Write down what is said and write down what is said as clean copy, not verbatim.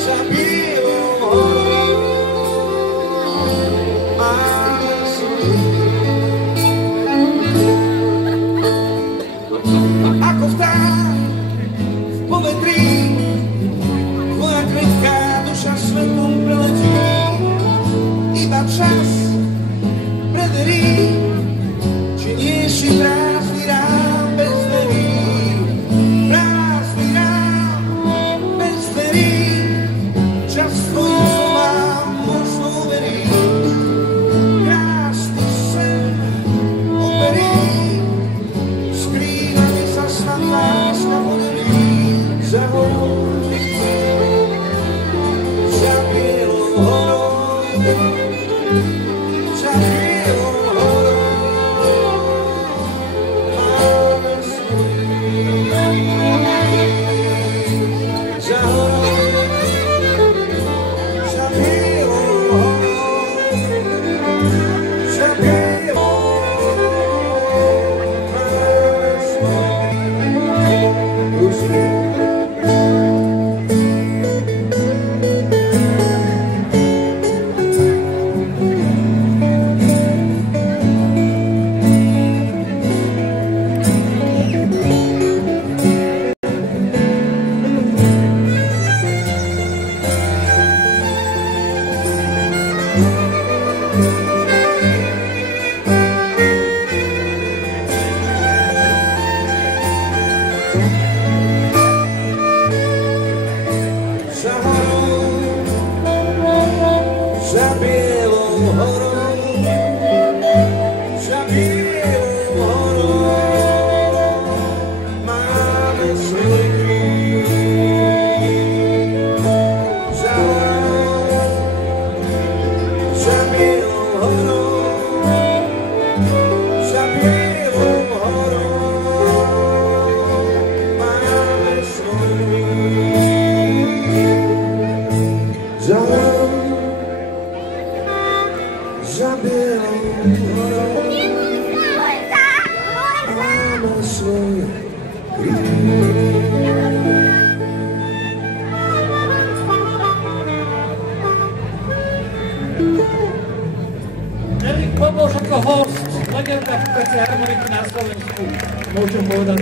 za bielou horou máme ako vták v povetrí, tvoja krehká duša svetom preletí, iba čas preverí, či nie si prázdny rám bez dverí, prázdny rám bez dverí, čas tvojim slovám možno uverí, krásny sen uverí, skrývame sa s nami láska podelí, za horou, za bielou horou, za bielou horou máme svoj za horou, za bielou horou, za bielou máme svoj. Za horou, za bielou horou, za bielou horou máme svoj kríž. Za horou, za bielou horou, za bielou horou máme svoj kríž. Za horou, za bielou horou máme svoj kríž. Erik Pobož ako host, legenda špice harmoniky na Slovensku. Môžem povedať,